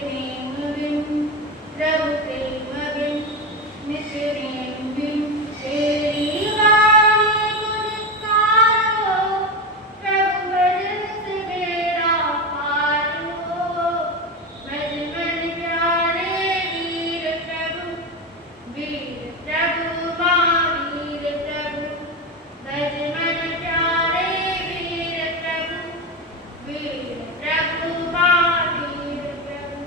प्रेम बिन प्रभु प्रेम बिन नित प्रेम बिन तेरी वाणी गुण गाओ प्रभु भजन से बेड़ा पार हो भज मन प्यारे वीर प्रभु महावीर प्रभु भज मन प्यारे वीर प्रभु महावीर प्रभु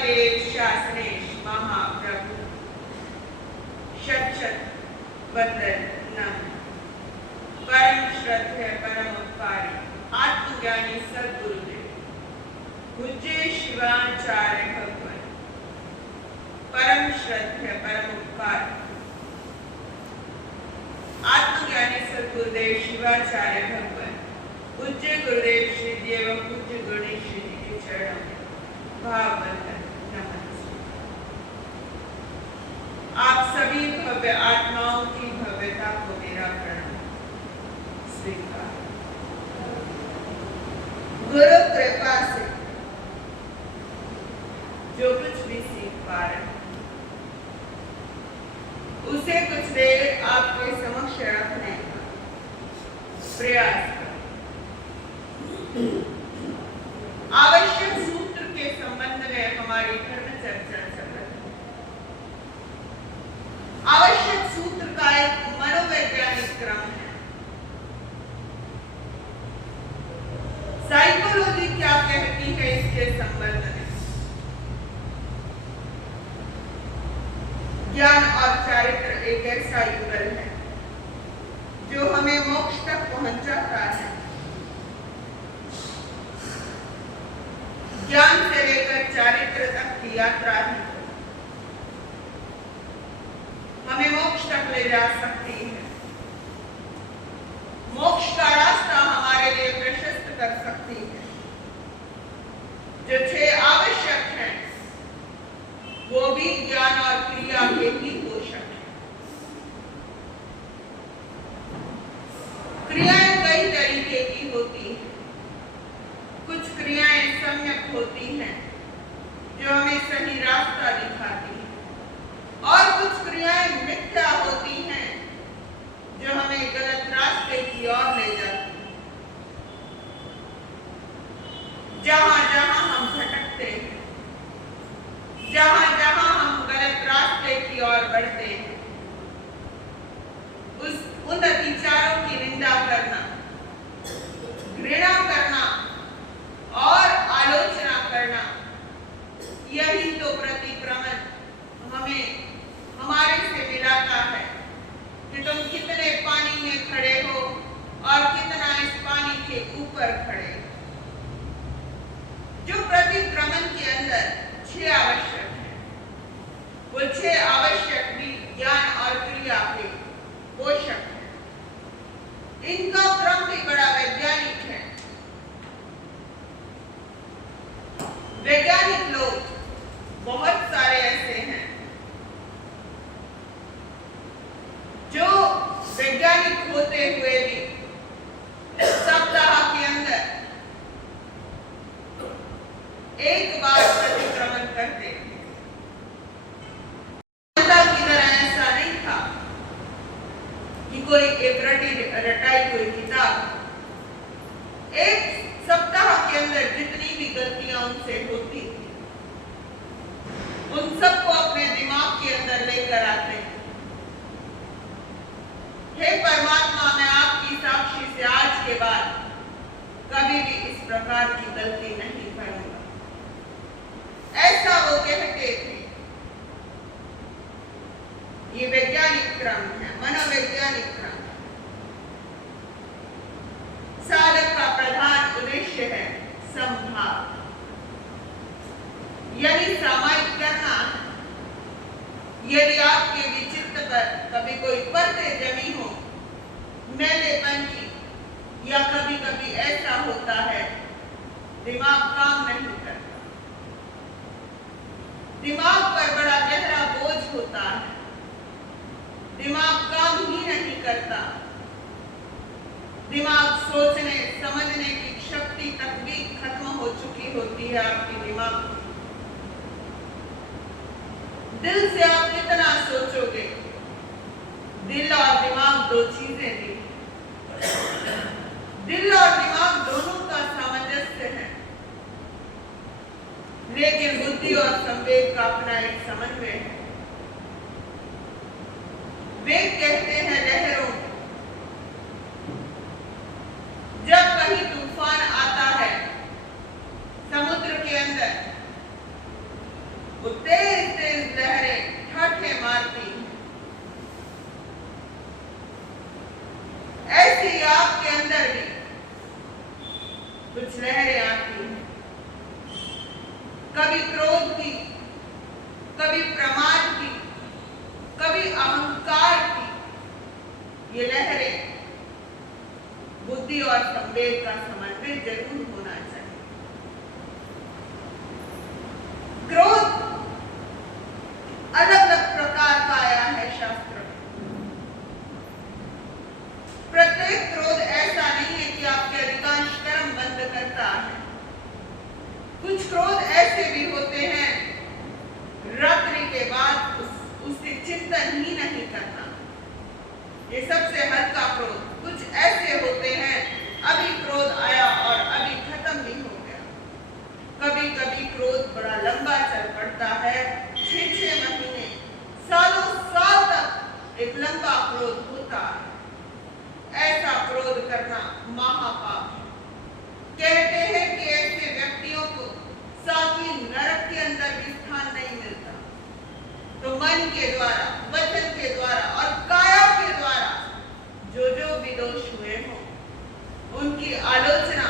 देव शासनेश महाप्रभु शत शत वंदन नमः। परम श्रद्धेय परम उपकारी आत्मज्ञानी सद्गुरुदेव पूज्य शिवाचार्य भगवान परम श्रद्धेय परम उपकारी आत्मज्ञानी सद्गुरुदेव शिवाचार्य भगवान पूज्य गुरुदेव श्री जी एवं पूज्य गणेश श्री जी के चरणों में भाववंदन नमस्ते। आप सभी भव्य आत्माओं की भव्यता को मेरा प्रणाम स्वीकार। गुरु कृपा से जो कुछ भी सीख पा रहे उसे कुछ देर आपके समक्ष रखने का प्रयास करें। आवश्यक सूत्र के संबंध में हमारी धर्म चर्चा चल रही है। आवश्यक सूत्र का एक मनोवैज्ञानिक क्रम है। साइकोलॉजी क्या कहती है इसके संबंध में? ज्ञान और चारित्र एक ऐसा युगल है जो हमें मोक्ष तक पहुंचाता है। ज्ञान से लेकर चारित्र तक की यात्रा ही हमें मोक्ष तक ले जा सकती है। मोक्ष का रास्ता हमारे लिए प्रशस्त कर सकती है। जो 6 आवश्यक हैं वो भी ज्ञान और क्रिया के ही पोषक हैं। क्रियाएं कई तरीके की होती हैं। कुछ क्रियाएं सम्यक होती हैं जो हमें सही रास्ता दिखाती हैं और कुछ क्रियाएं मिथ्या होती हैं जो हमें गलत रास्ते की ओर ले जाती हैं। जहां जहां हम भटकते हैं, जहां जहां हम गलत रास्ते की ओर बढ़ते हैं, उन अतिचारों की निंदा करना, घृणा करना और आलोचना करना, यही तो प्रतिक्रमण हमें हमारे से मिलाता है कि तुम कितने पानी में खड़े हो और कितना इस पानी के ऊपर खड़े हो। जो प्रतिक्रमण के अंदर 6 आवश्यक है वो 6 आवश्यक भी ज्ञान और क्रिया के पोषक है। इनका क्रम भी बड़ा वैज्ञानिक है। वैज्ञानिक लोग बहुत सारे ऐसे हैं जो वैज्ञानिक होते हुए भी सप्ताह के अंदर एक बार प्रतिक्रमण करते हैं। की तरह ऐसा नहीं था कि कोई एक रटाई कोई किताब। एक सप्ताह के अंदर जितनी भी गलतियां उनसे होती उन सबको अपने दिमाग के अंदर लेकर आते हैं। हे परमात्मा, मैं आपकी साक्षी से आज के बाद कभी भी इस प्रकार की गलती नहीं करूंगा, ऐसा वो कहते थे। ये वैज्ञानिक क्रम है, मनोवैज्ञानिक क्रम। साधक का प्रधान उद्देश्य है संभाव, यानी सामायिक करना। यदि आपके विचित्त पर कभी कोई परतें जमी हो मैलेपन की, या कभी कभी ऐसा होता है दिमाग काम नहीं करता, दिमाग पर बड़ा गहरा बोझ होता है, दिमाग काम ही नहीं करता, दिमाग सोचने समझने की शक्ति तक भी खत्म हो चुकी होती है आपके दिमाग की। दिल से आप कितना सोचोगे? दिल और दिमाग दो चीजें थी। दिल और दिमाग दोनों का सामंजस्य है, लेकिन बुद्धि और संवेग का अपना एक समन्वय है। वेग कहते हैं लहरों को। जब कहीं तूफान आता है समुद्र के अंदर, वो तेज तेज लहरें ठाठे मारती हैं। ऐसी आपके अंदर भी कुछ लहरें आती हैं, कभी क्रोध की, कभी प्रमाद की, कभी अहंकार की। ये लहरें बुद्धि और संवेद का समन्वय जरूर होना चाहिए। क्रोध अलग अलग प्रकार का आया है शास्त्र में। प्रत्येक क्रोध ऐसा नहीं है कि आपके अधिकांश कर्म बंद करता है। कुछ क्रोध ऐसे भी होते हैं, रात्रि के बाद उससे चिंतन ही नहीं करना, ये सबसे हल्का क्रोध। कुछ ऐसे होते हैं, अभी क्रोध आया और अभी खत्म भी हो गया। कभी कभी क्रोध बड़ा लंबा चल पड़ता है, 6-6 महीने, सालों साल तक एक लंबा क्रोध होता है। ऐसा क्रोध करना महापाप है। कहते हैं कि ऐसे व्यक्तियों को सातवीं नरक के अंदर भी स्थान नहीं मिलता। तो मन के द्वारा, वचन के द्वारा और काया के द्वारा जो भी दोष हुए हो, उनकी आलोचना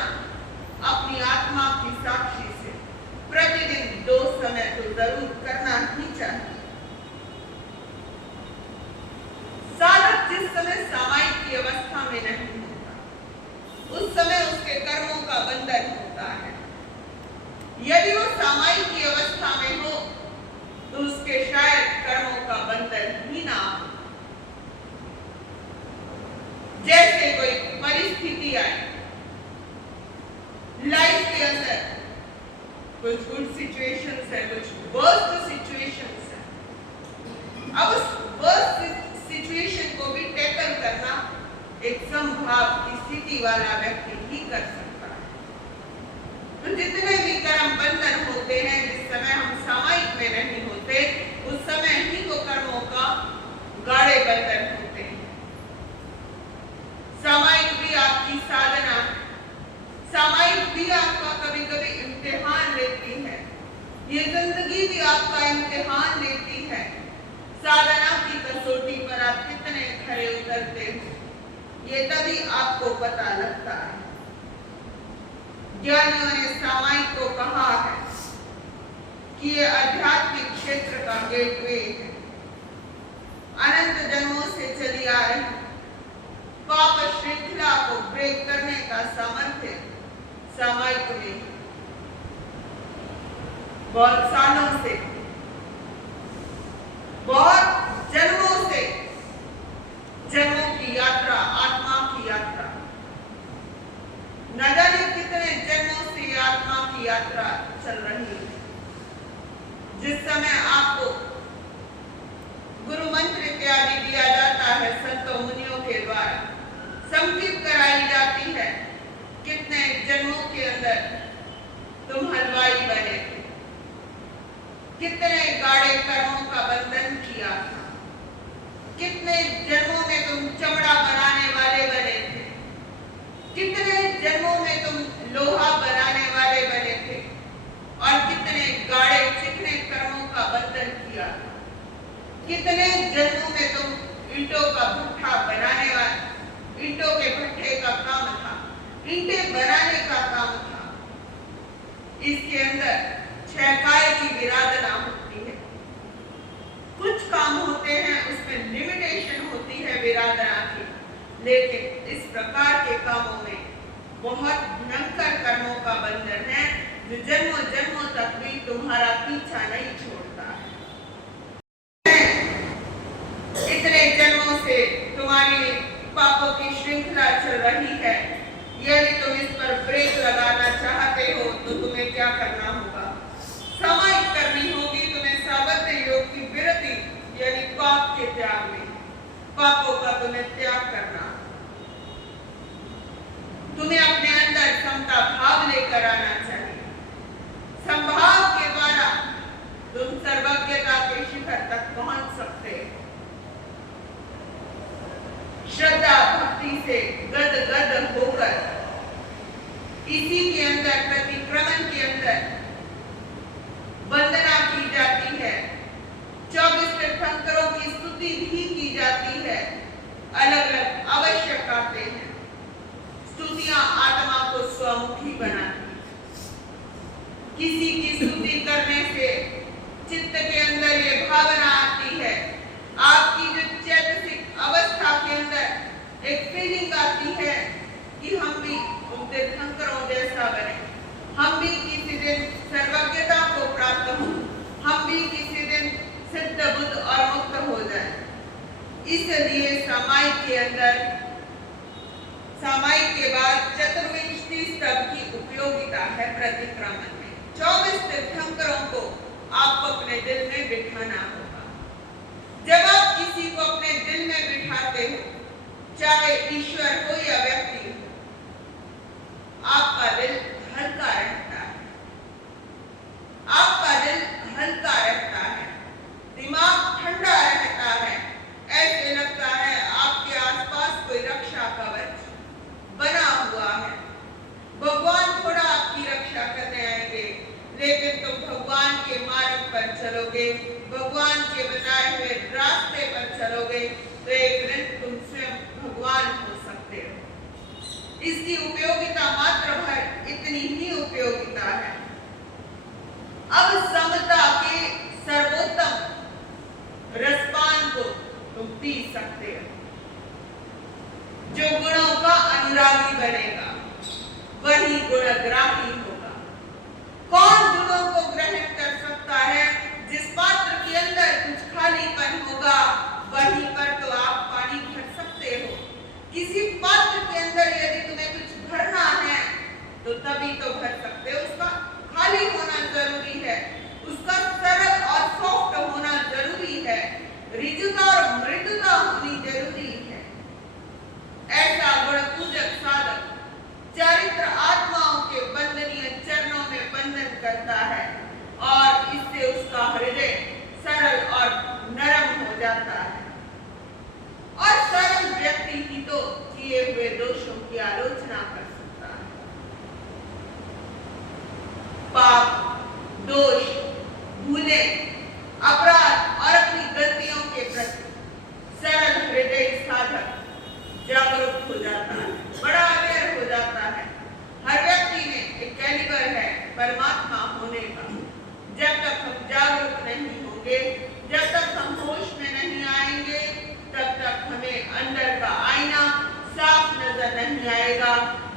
अपनी आत्मा की साक्षी से प्रतिदिन 2 समय तो जरूर करना ही चाहिए। साधक जिस समय सामायिक की अवस्था में नहीं होता, उस समय उसके कर्मों का बंधन होता है। यदि वो सामायिक की अवस्था में हो तो उसके शायद कर्मों का बंधन ही ना हो। जैसे कोई परिस्थिति आए लाइफ के अंदर, कुछ गुड सिचुएशंस है, कुछ वर्स्ट सिचुएशंस है। अब उस वर्स्ट सिचुएशन को भी टैकल करना एक समभाव की स्थिति वाला व्यक्ति ही कर सकता है। तो जितने भी कर्म बंधन होते हैं, जिस समय हम सामायिक में नहीं होते, उस समय ही तो कर्मों का गाढ़े बंधन होते हैं। सामायिक भी आपकी साधना, सामायिक भी आपका कभी कभी इम्तिहान लेती है। ये जिंदगी भी आपका इम्तिहान लेती है। साधना की कसौटी पर आप कितने खरे उतरते हो, ये तभी आपको पता लगता है। ज्ञानियों ने सामायिक को कहा है कि ये आध्यात्मिक क्षेत्र का गेटवे है। अनंत जन्मों से चली आ रही पाप श्रृंखला को ब्रेक करने का सामर्थ्य सामायिक में बहुत सालों से, बहुत जन्मों से, जन्मों की यात्रा, आत्मा की यात्रा, न जाने कितने जन्मों से आत्मा की यात्रा चल रही है। जिस समय आपको गुरु मंत्र इत्यादि दिया जाता है संतों मुनियों के द्वारा, संकित कराई जाती है, कितने जन्मों के अंदर तुम हलवाई बने थे, कितने गाढ़े कर्मों का बंधन किया था, कितने जन्मों में तुम चमड़ा बनाने वाले बने थे, कितने जन्मों में तुम लोहा बनाने वाले बने थे, और कितने गाढ़े चिकने कर्मों का बंधन किया था। कितने जन्मों में तुम ईंटों का भट्ठा बनाने वाले, ईंटों के भट्ठे का काम था, ईंटें बनाने का काम था। इसके अंदर 6 काय की विराधना होती है। कुछ काम होते हैं उसमें लिमिटेशन होती है विराधना की, लेकिन इस प्रकार के कामों में बहुत भयंकर कर्मों का बंधन है, जो जन्मों जन्मों तक भी तुम्हारा पीछा नहीं छोड़ता है। इतने जन्मों से तुम्हारी पापों की श्रृंखला चल रही है। यदि तुम इस पर ब्रेक लगाना चाहते हो तो तुम्हें क्या करना होगा? सामायिक करनी होगी तुम्हें साबद्ध योग की विरति, यानी पाप के त्याग में, पापों का तुम्हें त्याग करना। तुम्हें अपने अंदर समता भाव लेकर आना चाहिए। संभाव के द्वारा तुम सर्वज्ञता के शिखर तक पहुंच सकते हो। श्रद्धा भक्ति से गद गद होकर इसी के अंदर, प्रतिक्रमण के अंदर, वंदना सामायिक के अंदर, सामायिक के बाद चतुर्विंशति स्तंभ की उपयोगिता है प्रतिक्रमण में। 24 तीर्थंकरों को आपको अपने दिल में बिठाना होगा। जब आप किसी को अपने दिल में बिठाते हो, चाहे ईश्वर हो या व्यक्ति हो, आपका दिल हल्का रहता है, आपका दिल हल्का रहता है, दिमाग ठंडा रहता है। ऐसे लगता है आपके आसपास कोई रक्षा कवच बना हुआ है। भगवान थोड़ा आपकी रक्षा करने आएंगे, लेकिन तुम भगवान के मार्ग पर चलोगे, भगवान के बताए हुए रास्ते पर चलोगे, तो एक दिन तुम स्वयं भगवान हो सकते हो। इसकी उपयोगिता मात्र भर इतनी ही उपयोगिता है। अब समता के सर्वोत्तम रसपान को तुम पी सकते हो। जो गुणों का अनुरागी बनेगा वही गुणग्राही होगा। कौन गुणों को ग्रहण कर सकता है? जिस पात्र के अंदर कुछ खालीपन होगा, वहीं पर तो आप पानी भर सकते हो। किसी पात्र के अंदर यदि तुम्हें कुछ भरना है तो तभी तो भर सकते हो। उसका खाली होना जरूरी है, उसका सरल और सॉफ्ट होना जरूरी है, ऋजुता और मृदुता होनी जरूरी है। ऐसा गुण पूजक साधक चरित्र आत्माओं के वंदनीय चरणों में बंधन करता है और इससे उसका हृदय सरल और नरम हो जाता है। और सरल व्यक्ति ही तो किए हुए दोषों की आलोचना कर सकता है। पाप, दोष, भूलें, अपराध और अपनी गलतियों के प्रति सरल हृदय साधक जागरूक हो जाता है, बड़ा अवेयर हो जाता है। हर व्यक्ति में एक कैलिबर है परमात्मा होने का। जब तक हम जागरूक नहीं होंगे, जब तक हम होश में नहीं आएंगे, तब तक हमें अंदर का आईना साफ नजर नहीं आएगा।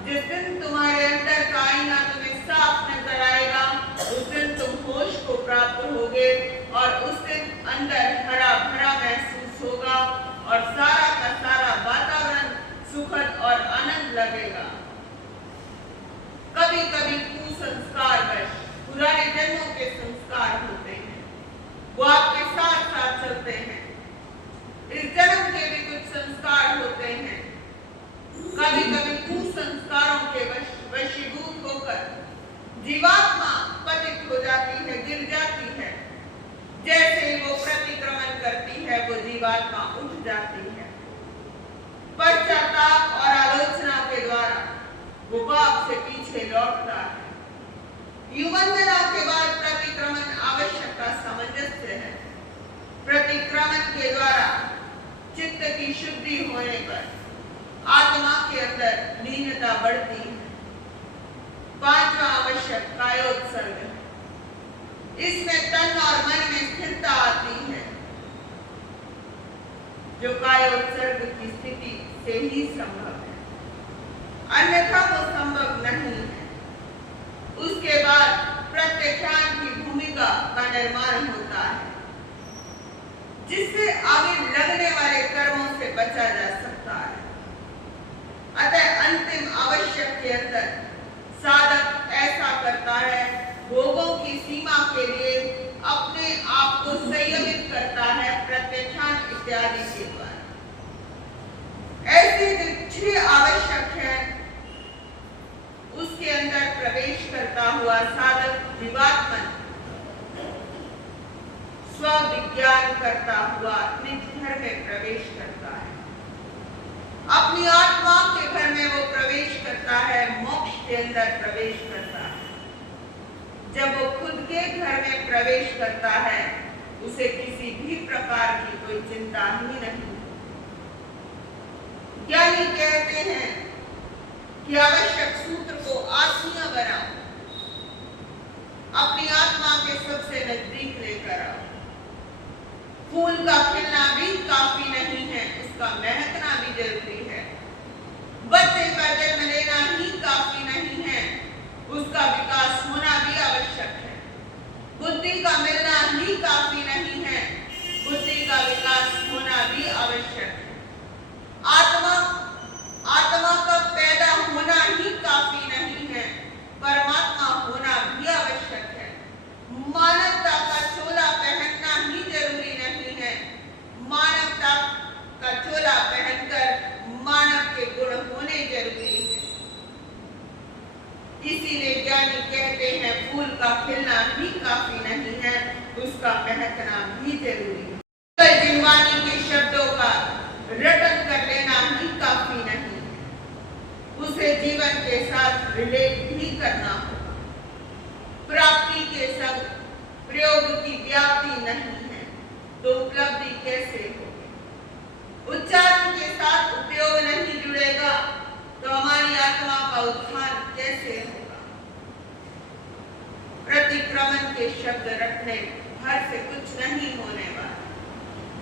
जिस दिन तुम्हारे अंदर का आईना तुम्हें साफ नजर आएगा, उस दिन तुम होश को प्राप्त होगे और उस दिन अंदर हरा भरा महसूस होगा और सारा का सारा वातावरण सुखद और आनंद लगेगा। कभी कभी कुसंस्कार वश पुराने जन्मों के संस्कार होते हैं, वो आपके साथ साथ चलते हैं। इस जन्म के भी कुछ संस्कार होते हैं। कभी कभी कुसंस्कारों के वशीभूत होकर जीवात्मा पतित हो जाती है, गिर जाती है। जैसे ही वो प्रतिक्रमण करती है, वो जीवात्मा उठ जाती है। पश्चाताप और आलोचना के द्वारा वो पाप से पीछे लौटता है। युवंदना के बाद प्रतिक्रमण आवश्यक का सामंजस्य है। प्रतिक्रमण के द्वारा चित्त की शुद्धि होने पर आत्मा के अंदर लीनता बढ़ती है। पांचवा आवश्यक कायोत्सर्ग है। इसमें तन और मन में स्थिरता आती है, जो कायोत्सर्ग की स्थिति से ही संभव है, अन्यथा वो संभव नहीं है। उसके बाद प्रत्याख्यान की भूमिका का निर्माण होता है, जिससे आगे लगने वाले कर्मों से बचा जा सकता है। अतः अंतिम आवश्यक के अंदर साधक ऐसा करता है, भोगों की सीमा के लिए अपने आप को संयमित करता है प्रत्याख्यान इत्यादि के द्वारा। ऐसे जो 6 आवश्यक है, उसके अंदर प्रवेश करता हुआ साधक जीवात्मन स्व-विज्ञान करता हुआ निज घर में प्रवेश करता है। अपनी आत्मा के घर में वो प्रवेश करता है, मोक्ष के अंदर प्रवेश करता है। जब वो खुद के घर में प्रवेश करता है, उसे किसी भी प्रकार की कोई चिंता ही नहीं। ज्ञानी कहते हैं कि आवश्यक सूत्र को आत्मीय बनाओ, अपनी आत्मा के सबसे नजदीक लेकर आओ। फूल का खिलना भी काफी नहीं है, उसका महकना भी जरूरी है। बच्चे का जन्म लेना ही काफी नहीं है, उसका विकास होना भी आवश्यक है। बुद्धि का मिलना ही काफी नहीं है, बुद्धि का विकास होना भी आवश्यक है। महकना भी जरूरी है। केवल जिनवानी के शब्दों का रटन कर लेना ही काफी नहीं, उसे जीवन के साथ रिलेट भी करना होगा। प्राप्ति के संग प्रयोग की व्याप्ति नहीं है तो उपलब्धि कैसे होगी? उच्चारण के साथ उपयोग नहीं जुड़ेगा तो हमारी आत्मा का उत्थान कैसे होगा? प्रतिक्रमण के शब्द रटने भर से कुछ नहीं होने वाला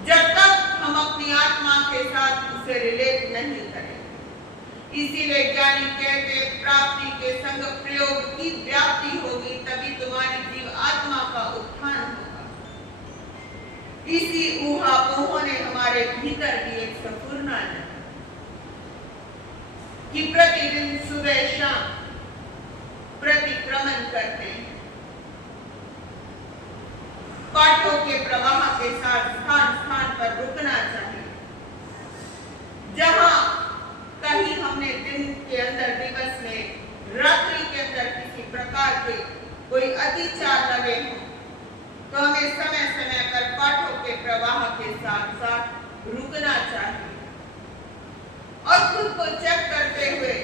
जब तक हम अपनी आत्मा के साथ उसे रिलेट नहीं करेंगे। इसीलिए ज्ञानी कहते प्राप्ति के संग प्रयोग की व्याप्ति होगी, तभी तुम्हारी जीव आत्मा का उत्थान होगा। इसी ऊहापोह ने हमारे भीतर भी एक संपूर्ण कि प्रतिदिन सुबह शाम प्रतिक्रमण करते हैं, पाठों के प्रवाह के साथ स्थान स्थान पर रुकना चाहिए। जहां कहीं हमने दिन के अंदर, दिवस में, रात्रि के अंदर किसी प्रकार के कोई अतिचार लगे हों तो हमें समय समय पर पाठों के प्रवाह के साथ साथ रुकना चाहिए और खुद को चेक करते हुए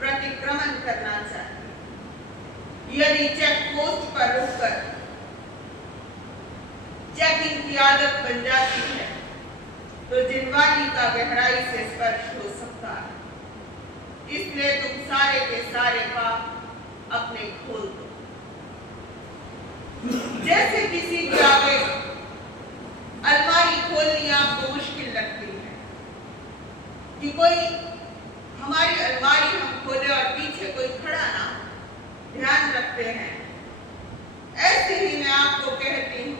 प्रतिक्रमण करना चाहिए। यदि चेक पोस्ट पर रुककर चेकिंग की आदत बन जाती है तो जिनवानी का गहराई से स्पर्श हो सकता है। इसलिए तुम सारे के सारे पाप अपने खोल दो। जैसे किसी के आगे अलमारी खोलनी आपको मुश्किल लगती है कि कोई हमारी अलमारी हम खोले और पीछे कोई खड़ा ना, ध्यान रखते हैं। ऐसे ही मैं आपको कहती हूँ,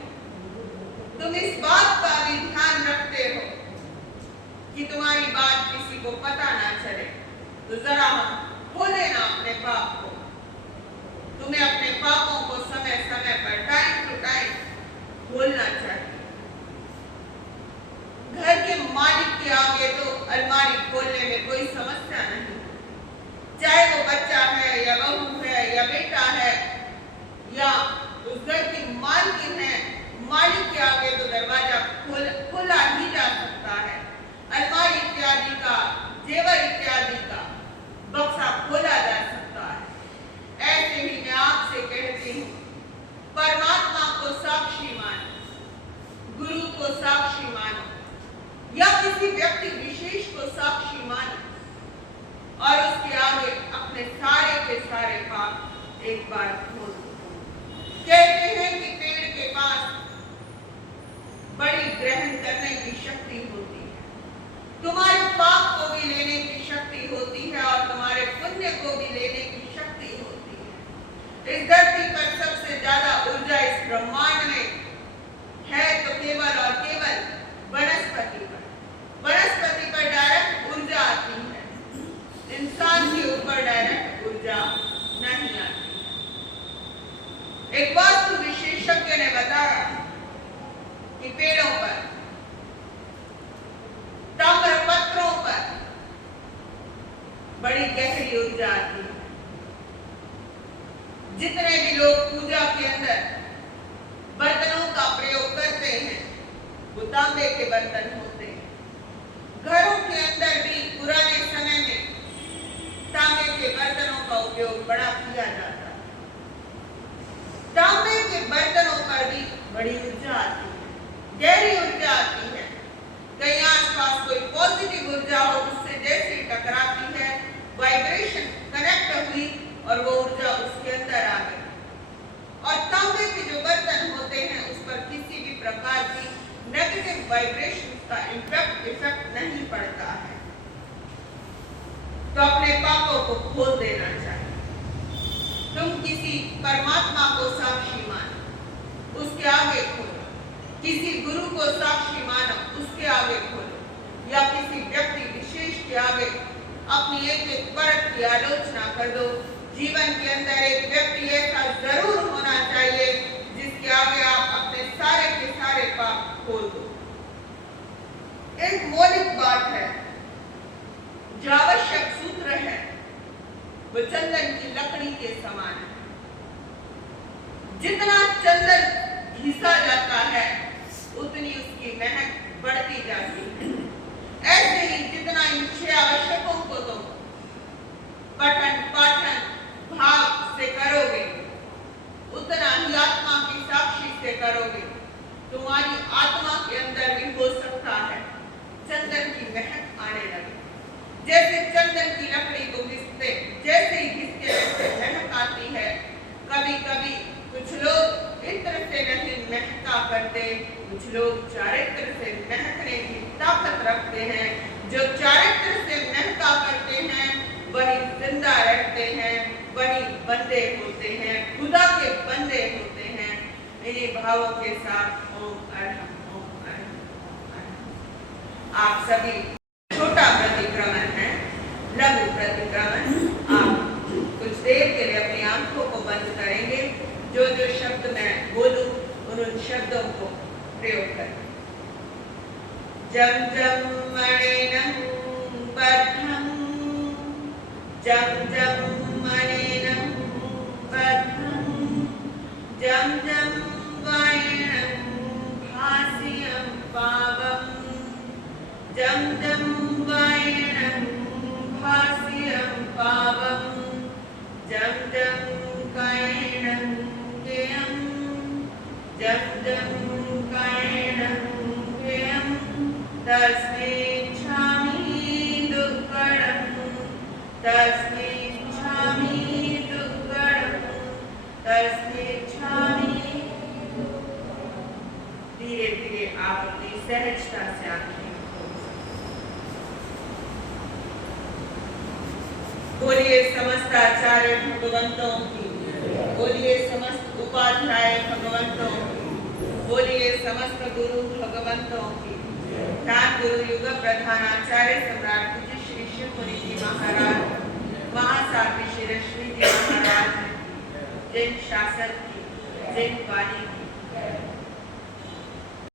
तुम इस बात का भी ध्यान रखते हो कि तुम्हारी बात किसी को पता ना चले, तो जरा खोले ना अपने पाप को। तुम्हें अपने पापों को समय समय पर, टाइम टू टाइम खोलना चाहिए। घर के मालिक के आगे तो अलमारी खोलने में कोई समस्या नहीं, चाहे वो बच्चा है या बहू है या बेटा है या उस घर की मालकिन है, मालिक के आगे तो दरवाजा खोला ही जा सकता है। अलमारी इत्यादि का, जेवर इत्यादि का बक्सा खोला जा सकता है। ऐसे ही मैं आपसे कहती हूँ, परमात्मा को साक्षी मानो, गुरु को साक्षी मानो या किसी व्यक्ति विशेष को साक्षी मानो और उसके आगे अपने सारे के सारे पाप एक बार खोल दो। कहते हैं कि पेड़ के पास बड़ी ग्रहण करने की शक्ति होती है, तुम्हारे पाप को भी लेने की शक्ति होती है और तुम्हारे पुण्य को भी लेने की शक्ति होती है। इस धरती पर सबसे ज्यादा ऊर्जा इस ब्रह्मांड में है तो केवल और केवल वनस्पति पर। वनस्पति पर डायरेक्ट ऊर्जा आती है, इंसान के ऊपर डायरेक्ट ऊर्जा नहीं आती। एक वास्तु विशेषज्ञ ने बताया कि पेड़ों पर, ताम्र पत्रों पर बड़ी गहरी ऊर्जा आती है। जितने भी लोग पूजा के अंदर बर्तनों का प्रयोग करते हैं वो तांबे के बर्तन होते हैं। घरों के अंदर भी पुराने समय में तांबे के बर्तनों का उपयोग बड़ा किया जाता है। तांबे के बर्तनों पर भी बड़ी ऊर्जा आती है, गहरी ऊर्जा आती है। कहीं आसपास कोई पॉजिटिव ऊर्जा हो, उससे जैसे टकराती है, वाइब्रेशन कनेक्ट हुई और वो ऊर्जा उसके अंदर आ गई। और तांबे के जो बर्तन होते हैं उस पर किसी भी प्रकार की नेगेटिव वाइब्रेशन का इफेक्ट नहीं पड़ता है। तो अपने पापों को खोल देना चाहिए। तुम किसी परमात्मा को साक्षी मानो, उसके आगे खोलो। किसी गुरु को साक्षी मानो, उसके आगे खोलो। या किसी व्यक्ति विशेष के आगे अपनी एक एक परत की आलोचना कर दो। जीवन के अंदर एक व्यक्ति ऐसा जरूर होना चाहिए जिसके आगे आप अपने सारे के सारे पाप खोल दो। एक मौलिक बात है, जो आवश्यक सूत्र है वो चंदन की लकड़ी के समान है। जितना चंदन घिसा जाता है की महक आने लगी। जैसे चंदन की लकड़ी को घिसते, जैसे ही घिसते वैसे महक आती है। कभी कभी कुछ लोग इत्र से नहीं महका करते, कुछ लोग चारित्र से महकने की ताकत रखते हैं। जो चारित्र से महका करते हैं वही जिंदा रहते हैं, वही बंदे होते हैं, खुदा के बंदे होते हैं। इन्हीं भावों के साथ ओम अरहम, ओम अरहम, ओम अरहम। आप सभी छोटा प्रतिक्रमण है, लघु प्रतिक्रमण। आप कुछ देर के लिए अपनी आंखों को बंद करेंगे। जो जो शब्द मैं बोलूं उन शब्दों को प्रयोग करें। जम जम मणिनं बद्धं, जम जम मणिनं बद्धं, जम जम वायनं भास्यं पावं, जम जम वायनं भास्यं पावं, जम जम कायनं केयं, जम जम कायनं केयं, तस्मिच्छामि दुक्कडं, तस्मिच्छामि दुक्कडं, तस्मिच्छामि। धीरे धीरे आप अपनी सहजता से आंखें खोल सकते। बोलिए समस्त आचार्य भगवंतों की, बोलिए समस्त उपाध्याय भगवंतों की, बोलिए समस्त गुरु भगवंतों की। ध्यान गुरु युग प्रधान आचार्य सम्राट पूज्य श्री शिव मुनि जी महाराज, महासाध्वी श्री रश्मि जी महाराज, जिन शासन की, जिन वाणी